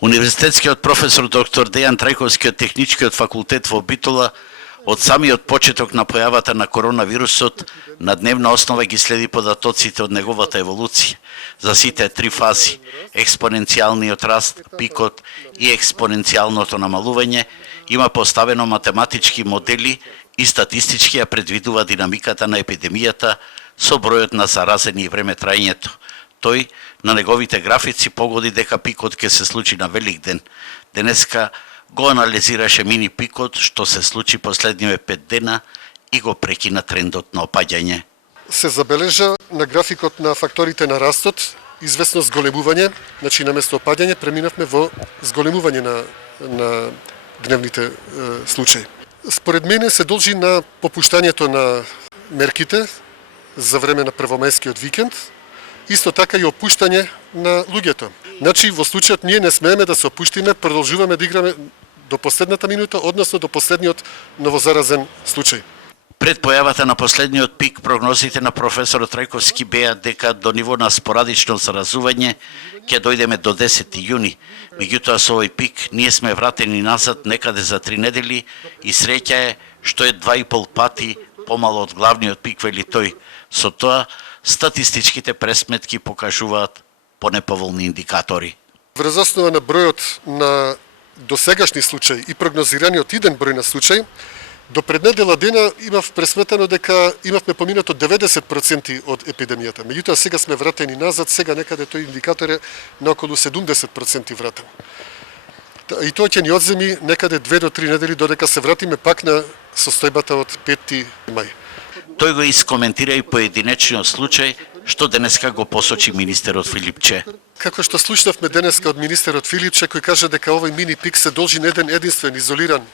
Универзитетскиот професор доктор Дејан Трајковски од Техничкиот факултет во Битола од самиот почеток на појавата на коронавирусот на дневна основа ги следи податоците од неговата еволуција за сите три фази: експоненцијалниот раст, пикот и експоненцијалното намалување. Има поставено математички модели и статистички ја предвидува динамиката на епидемијата со бројот на заразени и време траењето. Тој на неговите графици погоди дека пикот ќе се случи на Великден. Денеска го анализираше мини пикот што се случи последниве 5 дена и го прекина трендот на опаѓање. Се забележа на графикот на факторите на растот известно зголемување, значи наместо опаѓање преминавме во зголемување на дневните случаи. Според мене се должи на попуштањето на мерките за време на првомајскиот викенд, исто така и опуштање на луѓето. Значи, во случајот ние не смееме да се опуштиме, продолжуваме да играме до последната минута, односно до последниот новозаразен случај. Пред појавата на последниот пик, прогнозите на професорот Трајковски беа дека до ниво на спорадично заразување ќе дојдеме до 10 јуни. Меѓутоа со овој пик ние сме вратени назад некаде за 3 недели и среќа е што е 2,5 пати помало од главниот пик, вели тој. Со тоа статистичките пресметки покажуваат понеповолни индикатори. Врз основа на бројот на досегашни случаи и прогнозираниот иден број на случаи, до преднедела дена имав пресметано дека имавме поминато 90% од епидемијата. Меѓутоа сега сме вратени назад, сега некаде тој индикатор е на околу 70% вратен. И тоа ќе ни одземи некаде 2 до 3 недели додека се вратиме пак на состојбата од 5 мај. Тој го искоментира и поединечниот случај што денеска го посочи министерот Филипче. Како што слушнавме денеска од министерот Филипче, кој кажа дека овој мини пик се должи на еден единствен изолиран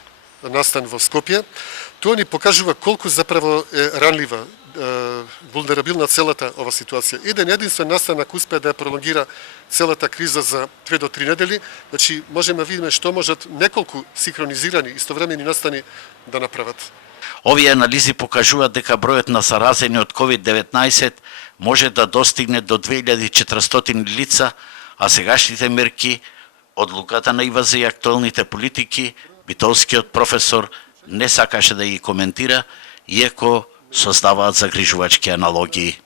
настан во Скопје, тоа ни покажува колку заправо е ранлива, вулнерабилна целата ова ситуација. Еден единствен настан ако успее да ја пролонгира целата криза за 2 до 3 недели, значи можеме да видиме што можат неколку синхронизирани истовремени настани да направат. Овие анализи покажуваат дека бројот на заразени од COVID-19 може да достигне до 2400 лица, а сегашните мерки, одлуката на ИВЗ и актуелните политики, битолскиот професор не сакаше да ги коментира, иако создаваат загрижувачки аналогии.